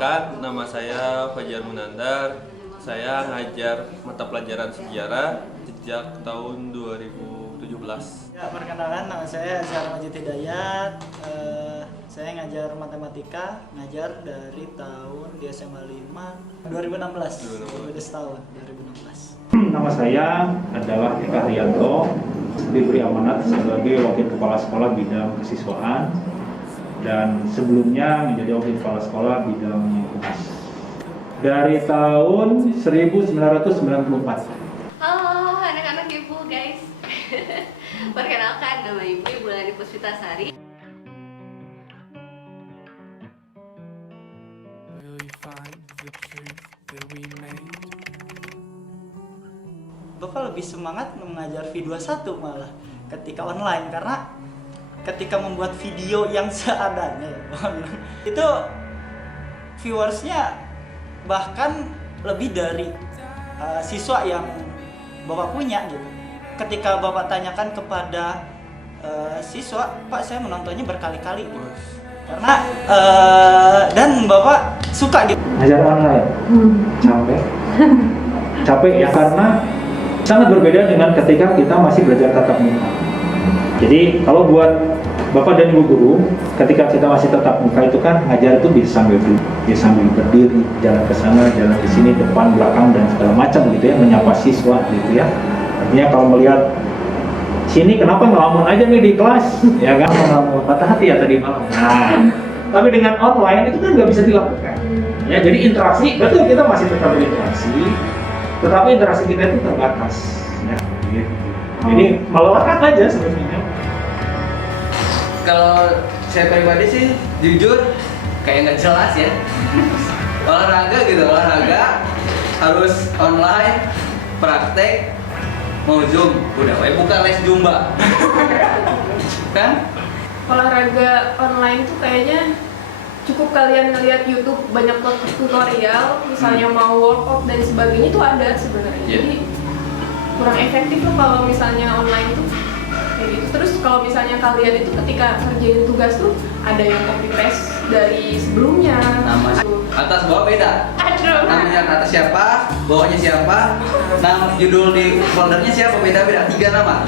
Perkenalkan, nama saya Fajar Munandar. Saya ngajar mata pelajaran sejarah sejak tahun 2017. Ya, perkenalkan, nama saya Zahra Majid Hidayat. Saya ngajar matematika, ngajar dari tahun di SMA 5 2016. Beda setahun, 2016. Nama saya adalah Eka Haryanto, diberi amanat sebagai Wakil Kepala Sekolah bidang kesiswaan dan sebelumnya menjadi Wakil Kepala Sekolah bidang humas dari tahun 1994. Halo anak-anak ibu guys. Perkenalkan, nama ibu Bulani Puspitasari. Bapak lebih semangat mengajar V21 malah ketika online, karena ketika membuat video yang seadanya itu viewersnya bahkan lebih dari siswa yang Bapak punya gitu. Ketika Bapak tanyakan kepada siswa, Pak, saya menontonnya berkali-kali gitu. Karena dan Bapak suka gitu. Ngajar online, capek ya, karena sangat berbeda dengan ketika kita masih belajar tatap muka. Jadi kalau buat Bapak dan Ibu guru, ketika kita masih tatap muka itu kan ngajar itu bisa sambil berdiri, jalan ke sana, jalan ke sini, depan, belakang dan segala macam gitu ya, menyapa siswa gitu ya. Artinya kalau melihat sini kenapa ngelamun aja nih di kelas, ya kan, ngelamun patah hati ya tadi malam. Nah, tapi dengan online itu kan nggak bisa dilakukan. Ya, jadi interaksi, betul kita masih tetap berinteraksi, tetapi interaksi kita itu terbatas. Ya, gitu. Jadi melelahkan aja sebenarnya. Kalau saya pribadi sih jujur kayak nggak jelas ya. Olahraga harus online, praktek, mau zoom, udah buka les Zumba. Kan? Olahraga online tuh kayaknya cukup kalian ngeliat YouTube banyak tutorial, misalnya mau workout dan sebagainya itu ada sebenarnya. Yeah. Jadi kurang efektif loh kalau misalnya online tuh kayak gitu. Terus kalau misalnya kalian itu ketika kerjain tugas tuh ada yang copy paste dari sebelumnya. Nama atas bawah beda. Aduh. Namanya atas siapa, bawahnya siapa, nama judul di foldernya siapa, beda-beda, 3 nama.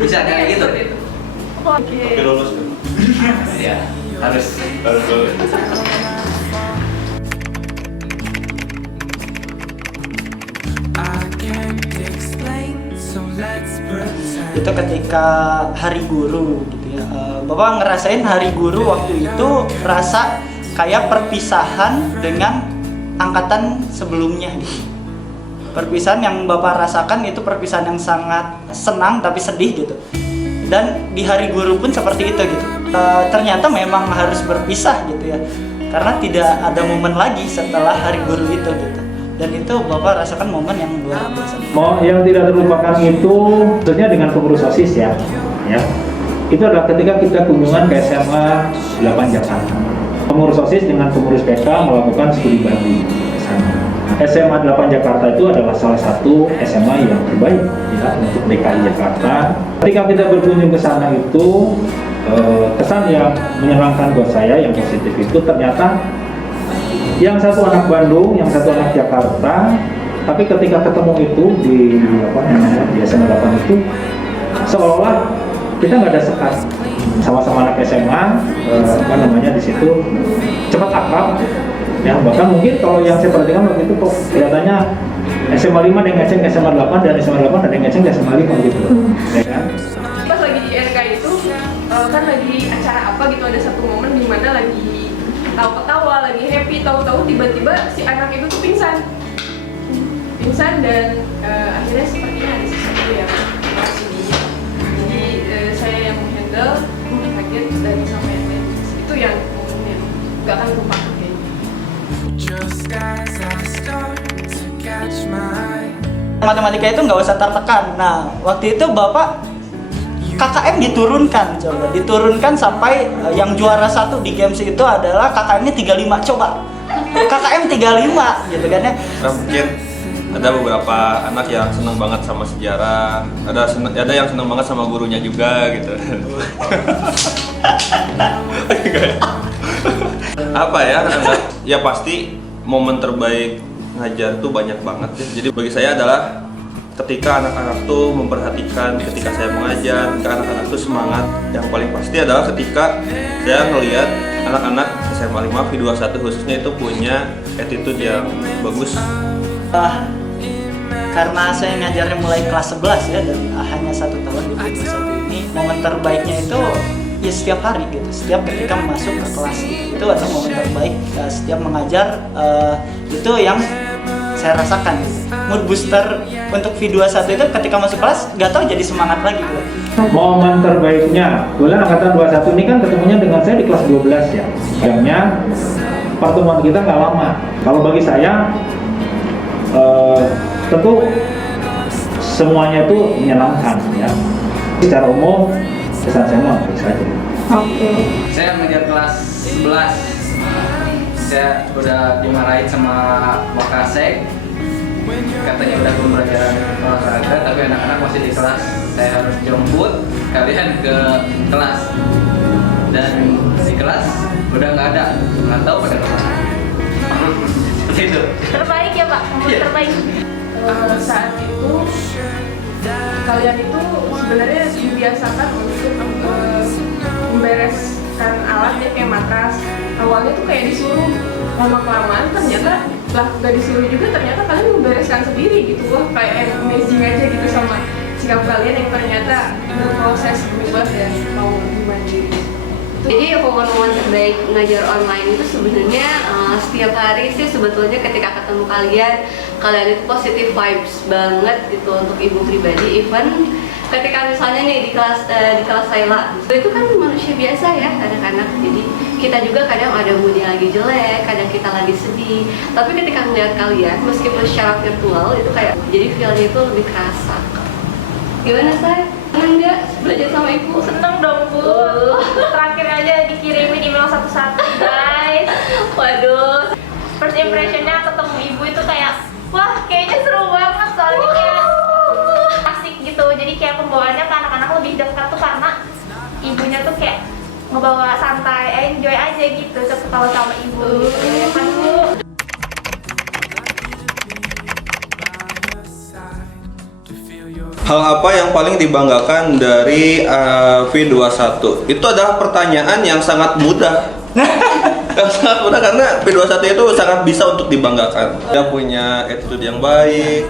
Bisa kayak gitu. Oke. Tapi lulus kan? Ya, harus. Itu ketika hari guru gitu ya. Bapak ngerasain hari guru waktu itu rasa kayak perpisahan dengan angkatan sebelumnya gitu. Perpisahan yang Bapak rasakan itu perpisahan yang sangat senang tapi sedih gitu. Dan di hari guru pun seperti itu gitu. Ternyata memang harus berpisah gitu ya. Karena tidak ada momen lagi setelah hari guru itu gitu. Dan itu Bapak rasakan momen yang luar biasa. Yang tidak terlupakan itu tentunya dengan pengurus OSIS ya. Itu adalah ketika kita kunjungan ke SMA 8 Jakarta. Pengurus OSIS dengan pengurus PK melakukan studi banding ke sana. SMA 8 Jakarta itu adalah salah satu SMA yang terbaik ya untuk DKI Jakarta. Ketika kita berkunjung ke sana itu kesan yang menyenangkan buat saya yang positif itu ternyata yang satu anak Bandung, yang satu anak Jakarta, tapi ketika ketemu itu di SMA 8 itu seolah-olah kita nggak ada sekat, sama-sama anak SMA, di situ cepat akrab. Ya, bahkan mungkin kalau yang saya perhatikan waktu itu kok kelihatannya SMA 5 ada yang ngeceng SMA 8 dan SMA 8 ada yang ngeceng SMA 5 gitu. Ya kan? Pas lagi di NK itu kan lagi acara apa gitu, ada satu momen di mana lagi ketawa-ketawa, lagi happy, tahu-tahu tiba-tiba si anak itu tuh pingsan dan akhirnya sepertinya ada sesuatu yang masih jadi saya yang menghandle, kaget dan sama yang lain itu yang momennya nggak akan lupakan kayak gitu. Matematika itu nggak usah tertekan. Nah, waktu itu Bapak KKM diturunkan sampai yang juara 1 di games itu adalah KKM-nya 35. Coba KKM 35 gitu kan ya. Mungkin ada beberapa anak yang senang banget sama sejarah, ada yang senang banget sama gurunya juga gitu. Apa ya? Ya pasti momen terbaik ngajar tuh banyak banget ya. Jadi bagi saya adalah ketika anak-anak tuh memperhatikan ketika saya mengajar, ketika anak-anak tuh semangat. Yang paling pasti adalah ketika saya ngelihat anak-anak SMA 5 V21 khususnya itu punya attitude yang bagus. Karena saya ngajarnya mulai kelas 11 ya, dan hanya 1 tahun di V21 ini, momen terbaiknya itu ya setiap hari gitu, setiap ketika masuk ke kelas gitu. Itu adalah momen terbaik setiap mengajar, itu yang saya rasakan gitu. Mood booster untuk V21 itu ketika masuk kelas gak tau jadi semangat lagi gitu. Momen terbaiknya, kebetulan angkatan 21 ini kan ketemunya dengan saya di kelas 12 ya. Jamnya pertemuan kita nggak lama. Kalau bagi saya tentu semuanya itu menyenangkan ya. Secara umum kesan saya mah baik saja. Saya mengajar kelas 11. Saya udah dimarahin sama Wakasek, katanya udah pembelajaran olahraga, tapi anak-anak masih di kelas. Saya harus jemput kalian ke kelas, dan di kelas udah nggak ada, nggak tahu pada kemana. Seperti itu. Terbaik ya Pak, terbaik. Saat itu kalian itu sebenarnya dibiasakan untuk membereskan alat ya, kayak matras. Awalnya tuh kayak disuruh, lama-kelamaan ternyata lah nggak disuruh juga, ternyata kalian membereskan sendiri gitu. Wah, kayak amazing aja gitu sama sikap kalian yang ternyata berproses berubah dan mau mandiri. Jadi momen-momen terbaik ngajar online itu sebenarnya setiap hari sih sebetulnya ketika ketemu kalian itu positive vibes banget gitu untuk ibu pribadi. Even ketika misalnya nih di kelas Laila, itu kan manusia biasa ya anak-anak. Jadi kita juga kadang ada moodnya lagi jelek, kadang kita lagi sedih. Tapi ketika melihat kalian, meskipun secara virtual itu kayak jadi feelnya itu lebih kerasa. Gimana saya? Seneng nggak belajar sama ibu? Seneng dong Bu. Terakhir aja dikirimin email satu-satu guys. Waduh. First impressionnya ketemu ibu itu kayak, wah kayaknya seru banget, soalnya kayak asik gitu. Jadi kayak pembawaannya ke anak-anak lebih dekat tuh karena ibunya tuh kayak ngebawa santai, enjoy aja gitu, ketawa sama ibu gitu ya kan Bu. Hal apa yang paling dibanggakan dari V21? Itu adalah pertanyaan yang sangat mudah. Yang sangat mudah karena V21 itu sangat bisa untuk dibanggakan. Dia punya attitude yang baik,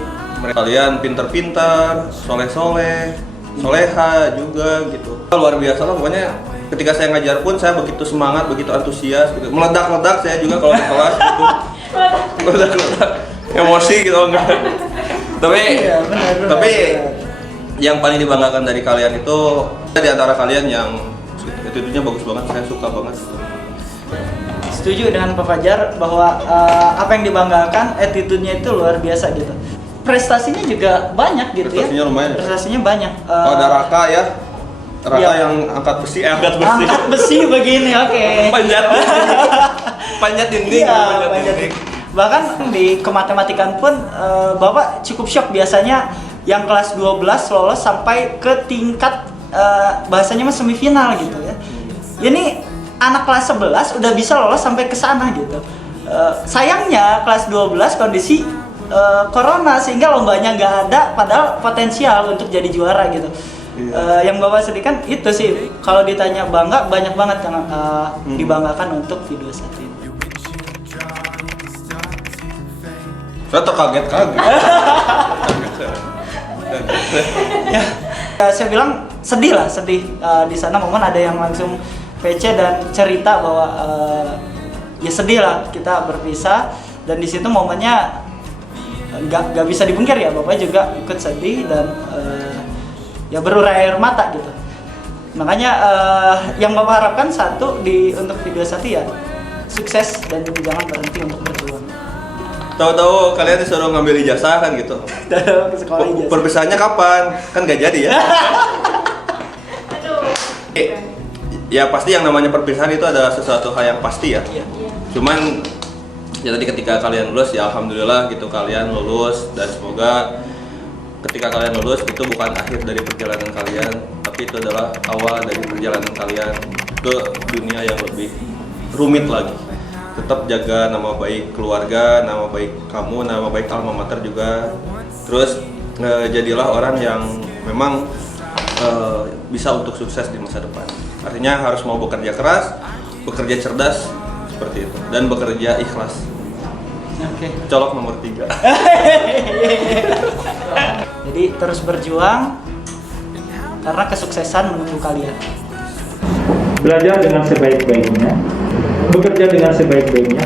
kalian pintar-pintar, soleh-soleh, soleha juga gitu. Luar biasa lah pokoknya. Ketika saya ngajar pun saya begitu semangat, begitu antusias gitu. Meledak-ledak saya juga kalau di kelas gitu. Meledak-ledak. Emosi gitu enggak. Tapi yang paling dibanggakan dari kalian itu di antara kalian yang attitude-nya bagus banget, saya suka banget. Setuju dengan Pak Fajar bahwa apa yang dibanggakan attitude-nya itu luar biasa gitu. Prestasinya juga banyak gitu. Prestasinya lumayan. Prestasinya banyak. Ada Raka ya. Raka ya. yang angkat besi. Angkat besi begini, oke. Panjat dinding. Iya, panjat dinding. Bahkan di kematematikan pun Bapak cukup shock, biasanya yang kelas 12 lolos sampai ke tingkat bahasanya mah semifinal gitu ya. Ini anak kelas 11 udah bisa lolos sampai ke sana gitu. Sayangnya kelas 12 kondisi corona sehingga lombanya nggak ada, padahal potensial untuk jadi juara gitu. Yang Bapak sedihkan itu sih, kalau ditanya bangga, banyak banget yang dibanggakan untuk V21 ini. Saya terkaget-kaget. Ya, saya bilang sedih di sana. Momen ada yang langsung PC dan cerita bahwa ya sedih lah kita berpisah, dan di situ momennya nggak bisa dipungkir ya, Bapak juga ikut sedih dan ya berurai air mata gitu. Makanya yang Bapak harapkan satu untuk V21 ya sukses dan jangan berhenti untuk berjuang. Tahu-tahu kalian disuruh ngambil ijazah kan gitu. Ke sekolah ijazah. Perpisahannya kapan? Kan gak jadi ya. Ya pasti yang namanya perpisahan itu adalah sesuatu hal yang pasti ya. Cuman ya tadi ketika kalian lulus ya alhamdulillah gitu, kalian lulus, dan semoga ketika kalian lulus itu bukan akhir dari perjalanan kalian, tapi itu adalah awal dari perjalanan kalian ke dunia yang lebih rumit lagi. tetap jaga nama baik keluarga, nama baik kamu, nama baik alma mater juga. Terus jadilah orang yang memang bisa untuk sukses di masa depan. Artinya harus mau bekerja keras, bekerja cerdas seperti itu, dan bekerja ikhlas. Oke. Colok nomor 3. Jadi terus berjuang karena kesuksesan menunggu kalian. Belajar dengan sebaik-baiknya, bekerja dengan sebaik-baiknya,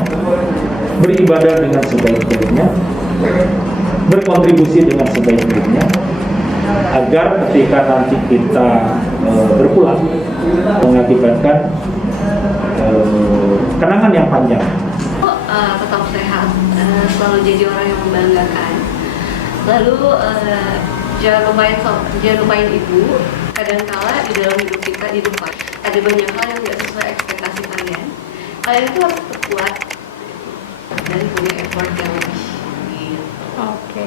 beribadah dengan sebaik-baiknya, berkontribusi dengan sebaik-baiknya, agar ketika nanti kita berpulang mengakibatkan kenangan yang panjang. Tetap sehat, selalu jadi orang yang membanggakan. Lalu jangan lupain ibu. Kadangkala di dalam hidup kita di depan ada banyak hal yang tidak sesuai ekspektasi kalian. Kalian itu harus tetap kuat dan punya effort yang lebih. Gitu. Oke.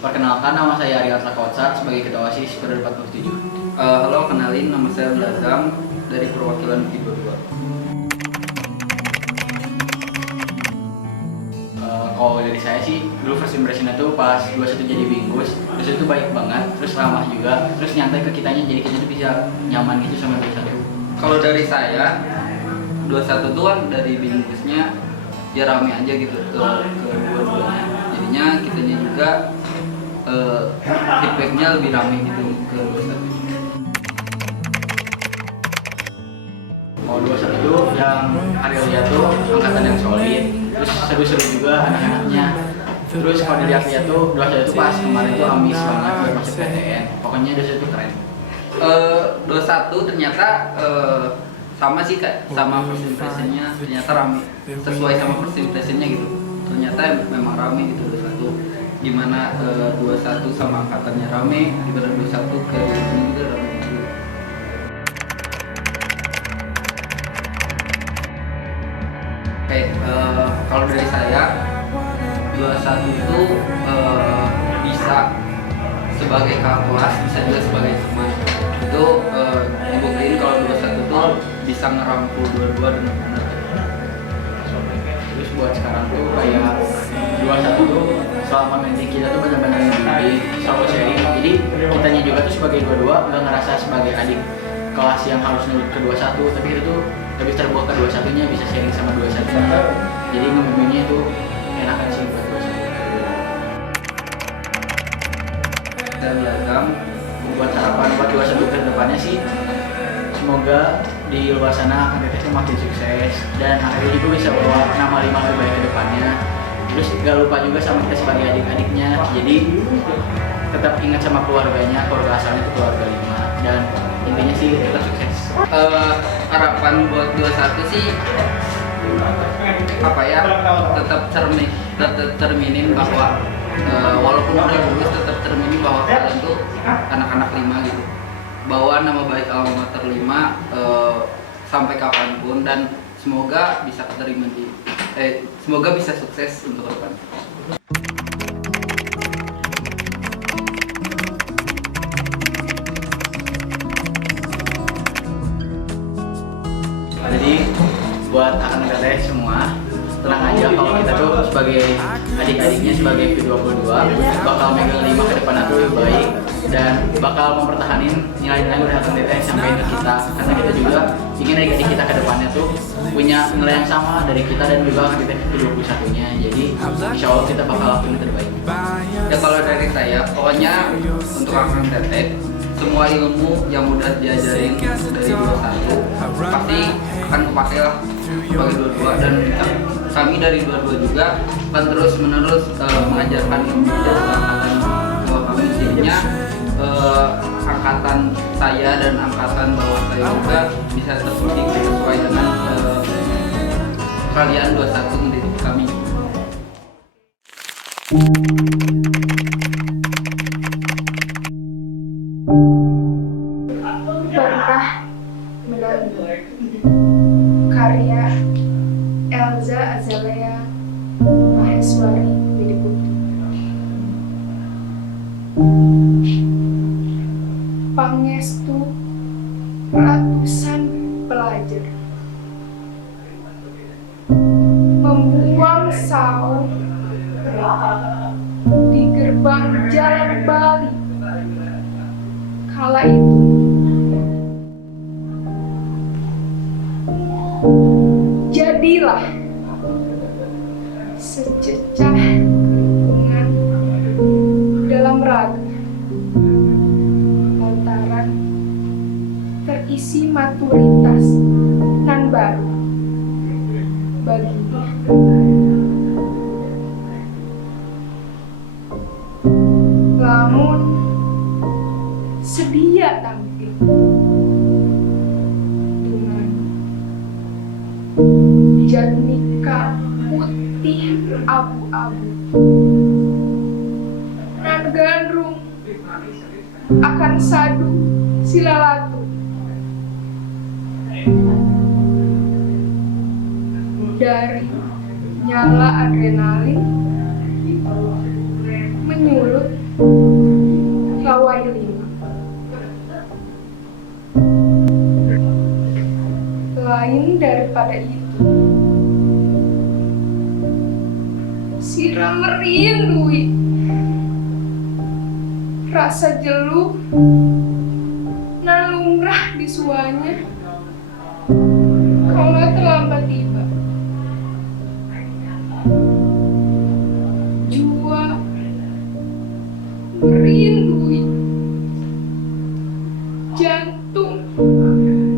Perkenalkan, nama saya Ari Atlaka Otsat sebagai Ketua OSIS periode 47. Halo, kenalin, nama saya Blazam dari perwakilan U22. Kalau dari saya sih, dulu first impression itu pas 21 jadi Bingkus, terus itu baik banget, terus ramah juga, terus nyantai ke kitanya, jadi kita tuh bisa nyaman gitu sama 21. Kalau dari saya, 21 tuh kan dari Bingkusnya ya rame aja gitu ke dua-duanya. Jadinya kitanya juga feedbacknya lebih rame gitu ke 21. Mau 21 tuh yang Ariel tuh angkatan yang solid, terus seru-seru juga anak-anaknya. Terus kalau dilihat-lihat tuh 21 tuh pas kemarin tuh ambis banget buat masuk PTN. Pokoknya 21 tuh keren. 21 ternyata sama sih Kak, sama first impression-nya ternyata rame, sesuai sama first impression-nya gitu. Ternyata memang rame gitu 21. Gimana 21 sama angkatannya rame, gimana 21 ke ini juga rame gitu. Oke, kalau dari saya 21 itu bisa sebagai kakak kelas, bisa juga sebagai teman. Itu dibuktiin kalau 21 tuh bisa ngerangkul dua-dua dengan benar. Terus buat sekarang tuh kayak 21 tuh selama mendik kita tuh benar-benar dibimbing, selalu sharing. Jadi kitanya juga tuh sebagai dua-dua nggak ngerasa sebagai adik kelas yang harus nurut ke 21, tapi itu tuh lebih terbuka ke 21-nya, bisa sharing sama 21. Jadi ngebimbingnya itu enakan sih buat 21. Dan Blazam buat harapan buat 21 ke depannya sih, semoga di luar sana akan teteh makin sukses dan akhirnya juga bisa bawa nama 5 lebih baik ke depannya. Terus gak lupa juga sama kita sebagai adik-adiknya, jadi tetap ingat sama keluarganya, keluarga asalnya itu keluarga 5, dan intinya sih tetap sukses. Harapan buat 21 sih apa ya, tetap cerminin bahwa walaupun udah lulus tetap cerminin bahwa kalian tuh anak-anak 5 gitu, bawa nama baik alma mater 5 sampai kapanpun, dan semoga bisa keterima di semoga bisa sukses untuk ke depan. Jadi buat akan teteh semua, tenang aja kalau kita tuh sebagai adik-adiknya, sebagai P22 bakal megang 5 ke depan aku lebih baik dan bakal mempertahankan nilai-nilai udah akan teteh sampai ke kita, karena kita juga ingin adik-adik kita ke depannya tuh punya nilai yang sama dari kita dan juga akan teteh P21-nya. Jadi insya Allah kita bakal lakuin yang terbaik. Ya kalau dari saya, pokoknya untuk akan teteh semua ilmu yang udah diajarin dari 21 pasti akan kepake lah sebagai 22, dan kami dari 22 juga akan terus menerus mengajarkan ilmu dari angkatan bawah kami. Jadinya angkatan saya dan angkatan bawah saya juga bisa terdidik sesuai dengan kalian 21 mendidik kami. Berkah Melani, karya Elza Azalea Maheswari Widiputri. pangestu ratusan pelajar membuang saung di gerbang Jalan Bali. Kala itu jadilah sececah keuntungan dalam raga lantaran terisi maturitas nan baru baginya. Lamun sedia tampil dengan jadnika putih abu-abu nan gandrung akan sadu silalatu dari nyala adrenalin menyulut lawai lima. Lain daripada itu, sira merindui rasa jeluh nan lumrah di suanya kalau terlambat tiba. Jua merindui jantung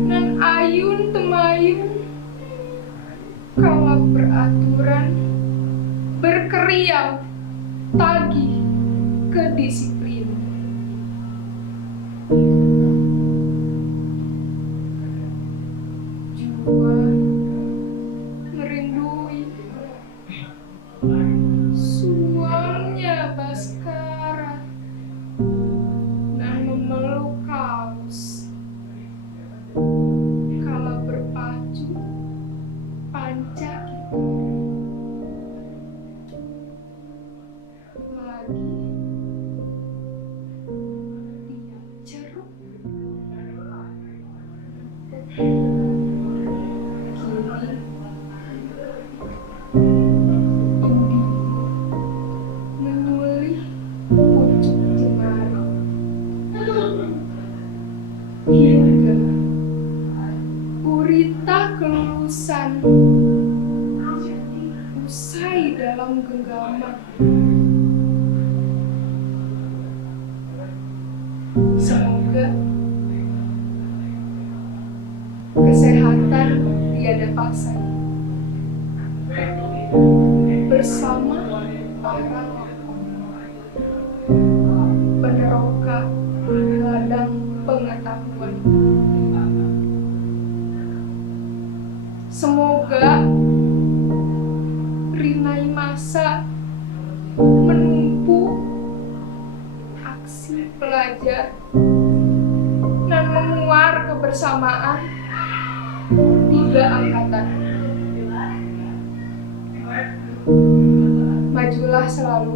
nan ayun temayun kala beraturan berkeriang tagih kedisiplin. Jua merindui suamnya Baskara dan memeluk kaus kala berpacu panca kita lagi diam ceruk menyulih pucuk jemari hingga urita kelulusan usai dalam genggaman. Semoga kesehatan tiada pasai bersama para peneroka ladang pengetahuan. Semoga rinai masa menumpu aksi pelajar dan menguar kebersamaan tiga angkatan. Majulah selalu